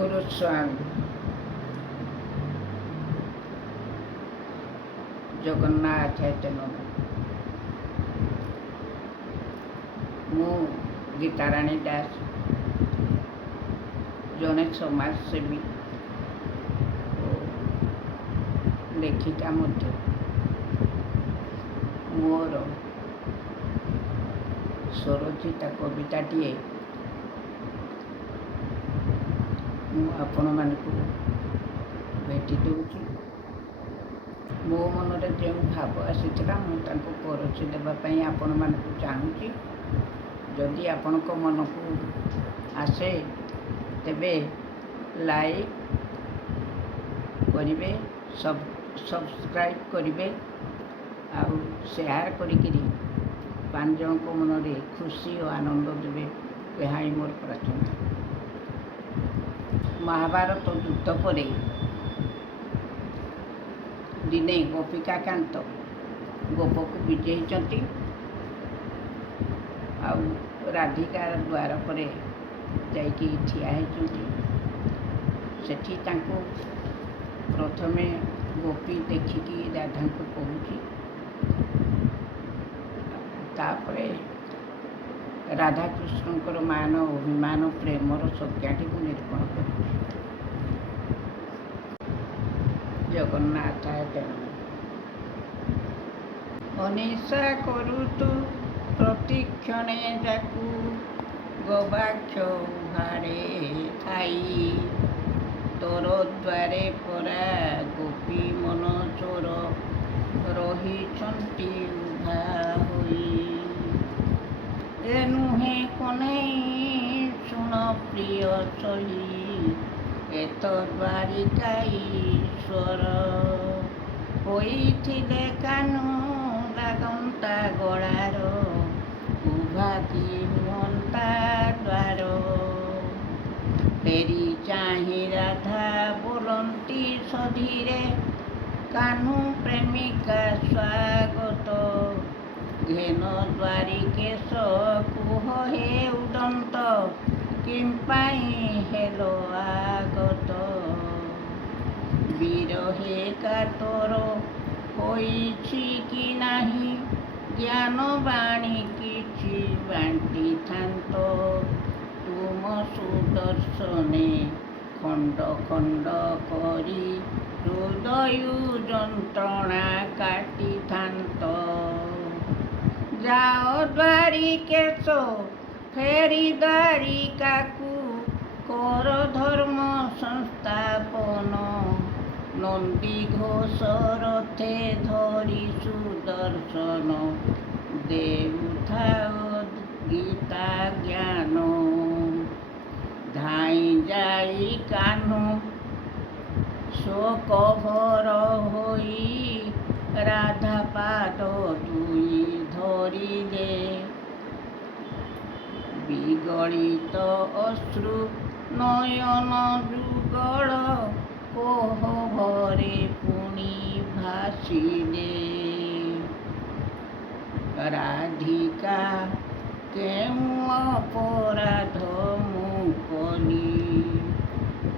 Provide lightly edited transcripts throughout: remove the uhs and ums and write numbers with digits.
ଗୁରୁସ୍ୱାମୀ ଜଗନ୍ନାଥ ଚୈତନ୍ୟ। ମୁଁ ଗୀତାରାଣୀ ଦାସ, ଜଣେ ସମାଜସେବୀ ଓ ଲେଖିକା ମଧ୍ୟ। ମୋର ସ୍ୱରଚିତ କବିତାଟିଏ ମୁଁ ଆପଣମାନଙ୍କୁ ଭେଟି ଦେଉଛି। ମୋ ମନରେ ଯେଉଁ ଭାବ ଆସିଥିଲା ମୁଁ ତାଙ୍କୁ ପରଖି ଦେବା ପାଇଁ ଆପଣମାନଙ୍କୁ ଚାହୁଁଛି। ଯଦି ଆପଣଙ୍କ ମନକୁ ଆସେ ତେବେ ଲାଇକ୍ କରିବେ, ସବସ୍କ୍ରାଇବ୍ କରିବେ ଆଉ ସେୟାର କରିକିରି 5 ଜଣଙ୍କ ମନରେ ଖୁସି ଓ ଆନନ୍ଦ ଦେବେ। ଏହା ହିଁ ମୋର ପ୍ରାର୍ଥନା। ମହାଭାରତ ଯୁଦ୍ଧ ପରେ ଦିନେ ଗୋପିକାକାନ୍ତ ଗୋପକୁ ବିଜେଇଛନ୍ତି ଆଉ ରାଧିକାର ଦ୍ୱାର ପରେ ଯାଇକି ଠିଆ ହେଇଛନ୍ତି। ସେଠି ତାଙ୍କୁ ପ୍ରଥମେ ଗୋପୀ ଦେଖିକି ରାଧାଙ୍କୁ କହୁଛି, ତାପରେ ରାଧାକୃଷ୍ଣଙ୍କର ମାନ ଅଭିମାନ ପ୍ରେମର ସଂଜ୍ଞାଟିକୁ ନିରୂପଣ କରୁଛି। ଜଗନ୍ନାଥ ଅନିଶା କରୁତୁ ପ୍ରତିକ୍ଷଣେ ଯାକୁ ଗବାକ୍ଷ ଉହାଡ଼େ ଥାଇ, ତୋର ଦ୍ୱାରେ ପରା ଗୋପୀ ମନ ଚୋର ରହିଛନ୍ତି ଉଭା ହୋଇ। ଏ ନୁହେଁ କହ୍ନେଇ ଶୁଣ ପ୍ରିୟ ସହି, ଏ ତ ଦ୍ୱାରିକା ଈଶ୍ୱର। ହୋଇଥିଲେ କାହ୍ନୁ ଲାଗନ୍ତା ଗଳାର, ଉଭା କି ହୁଅନ୍ତା ଦ୍ୱାର। ଫେରି ଚାହିଁ ରାଧା ବୋଲନ୍ତି ସଧୀରେ, କାହ୍ନୁ ପ୍ରେମିକା ସ୍ୱାଗତ। ଘେନ ଦ୍ୱାରିକେଶ କୁହ ହେ ଉଦନ୍ତ, କିମ୍ପାଇଁ ହେଲ ଆଗତ। ବିରହେ କାତର ହୋଇଛି କି ନାହିଁ, ଜ୍ଞାନ ବାଣୀ କିଛି ବାଣ୍ଟିଥାନ୍ତ। ତୁମ ସୁଦର୍ଶନେ ଖଣ୍ଡ ଖଣ୍ଡ କରି ହୃଦୟ ଯନ୍ତ୍ରଣା କାଟିଥାନ୍ତ। ଯାଅ ଦ୍ୱାରିକେଶ ଫେରି ଦ୍ୱାରିକାକୁ, କର ଧର୍ମ ସଂସ୍ଥାପନ। ନନ୍ଦିଘୋଷ ରଥେ ଧରି ସୁଦର୍ଶନ, ଦେଉଥାଅ ଗୀତା ଜ୍ଞାନ। ଧାଇଁ ଯାଇ କାହ୍ନୁ ଶୋକଭର ହୋଇ, ରାଧା ପାଦ ଦୁଇ ଧରିଲେ। ବିଗଳିତ ଅଶ୍ରୁ ନୟନ ଯୁଗଳ, କୋହ ଭରେ ପୁଣି ଭାସିଲେ। ରାଧିକା କେଉଁ ଅପରାଧ ମୁଁ କଲି,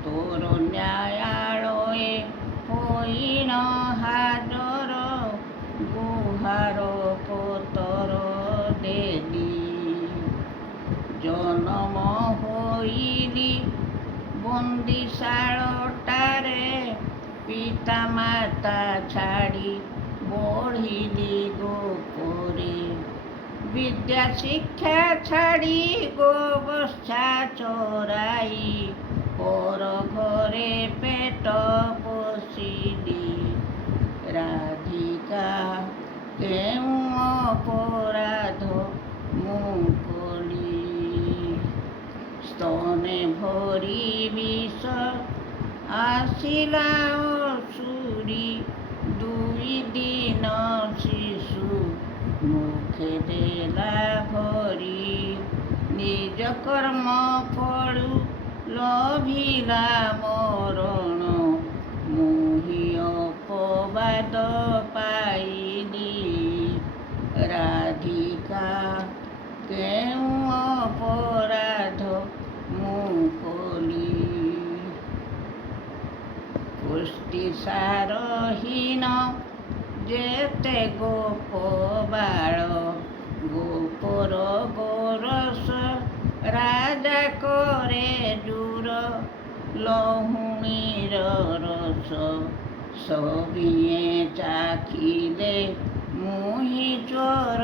ତୋର ନ୍ୟାୟାଳୟେ ହୋଇନ ହାଜର। ଗୁହାର ପତର ଦେଲି, ଜନମ ହୋଇଲି ବନ୍ଦିଶାଳଟାରେ। ପିତା ମାତା ଛାଡ଼ି ବଢ଼ିଲି ଗୋପରେ, ବିଦ୍ୟା ଶିକ୍ଷା ଛାଡ଼ି ଗୋବତ୍ସା ଚରାଇ। ପର ଘରେ ପେଟ ପୋଷିଲି, ରାଧିକା କେଉଁ ଅପରାଧ ମୁଁ କଲି। ସ୍ତନେ ଭରି ବିଷ ଆସିଲା ଅସୁରି, 2 ଦିନ ଶିଶୁ ମୁଖେ ଦେଲା ଭରି। ନିଜ କର୍ମ ଫଳୁ ଲଭିଲା ମରଣ, ମୁଁ ହିଁ ଅପବାଦ ପାଇଲି। ରାଧିକା କେଉଁ ଅପରାଧ ମୁଁ କଲି। ହୀନ ଯେତେ ଗୋପ ବାଳ ଗୋପର ଗୋରସ ରାଜା କରେ ଜୁର ଲହୁଣୀର ରସ ସବିଏ ଚାଖିଲେ ମୁହିଁ ଚୋର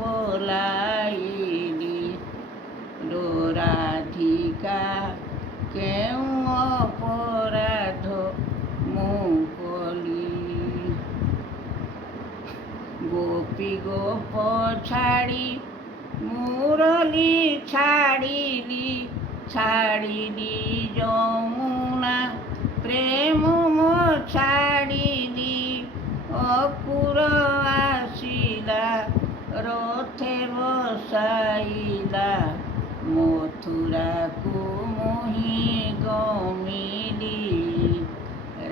ବୋଲାଇଲି ରାଧିକା କେଉଁ ଅପରାଧ ମୁଁ କଲି ଗୋପୀ ଗୋପ ଛାଡ଼ି ମୁରଲି ଛାଡ଼ିଲି ଯମୁନା ପ୍ରେମ ମୋ ଛାଡ଼ିଲି ଅକୁର ଆସିଲା ରଥେ ବସାଇଲା ମଥୁରାକୁ ମୁହିଁ ଗମିଲି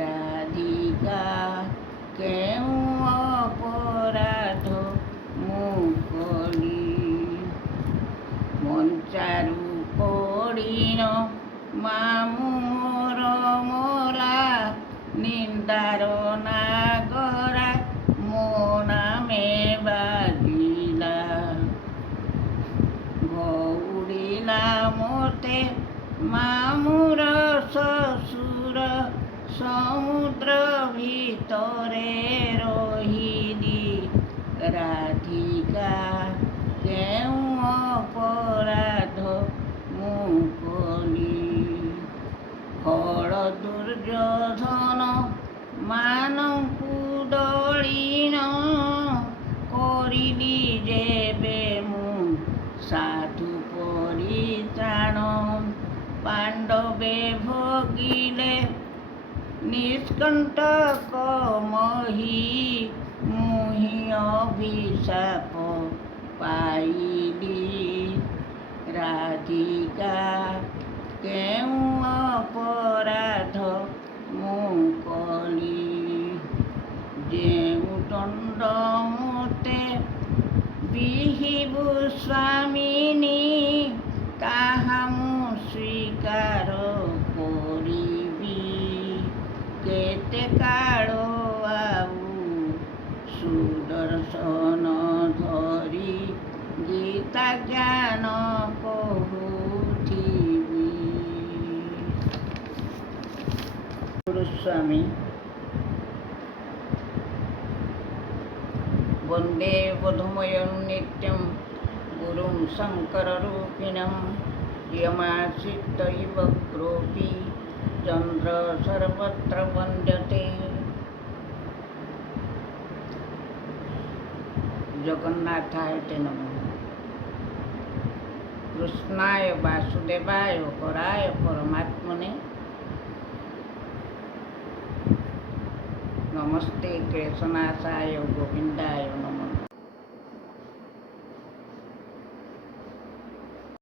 ରାଧିକା କେଉଁ ଅପରାଧ ମୁଁ କଲି ମଞ୍ଚାରୁ ପଡ଼ିନ ମାମୁଁ ମୋର ମଲା ନିନ୍ଦାର ନାଗରା ମୋ ନାମେ ବାଜିଲା ଘଉଡ଼ିଲା ମୋତେ ମାମୁଁର ଶ୍ୱଶୁର ସମୁଦ୍ର ଭିତରେ ରହିଲି ରାଧିକା କେଉଁ ଅପରାଧ ମୁଁ କଲି ଖଳ ଦୁର୍ଯୋଧନ ମାନଙ୍କୁ ଦଳିନ କରିଲି ଯେବେ ମୁଁ ସାଧୁ ପରିତ୍ରାଣ ପାଣ୍ଡବେ ଭୋଗିଲେ ନିଷ୍କଣ୍ଟକ ମୁହିଁ ଅଭିଶାପ ପାଇଲି ରାଧିକା କେଉଁ ଅପରାଧ ମୁଁ କଲି ଯେଉଁ ଦଣ୍ଡ ମୋତେ ବିହିବୁ ସ୍ୱାମିନୀ ତାହା ମୁଁ ସ୍ୱୀକାର କରିବି କେତେ କାଳ ଆଉ ସୁଦର୍ଶନ ଧରି ଗୀତା ଜ୍ଞାନ କହୁଥିବି ଗୁରୁସ୍ୱାମୀ वन्दे बोधमयं नित्यं गुरुं शङ्कररूपिणं यमाश्रितैव क्रोपी चन्द्र सर्वत्र वन्द्यते जगन्नाथाय ते नमः कृष्णाय वासुदेवाय पराय परमात्मने नमस्ते क्लेशनाशाय गोविन्दाय नमः।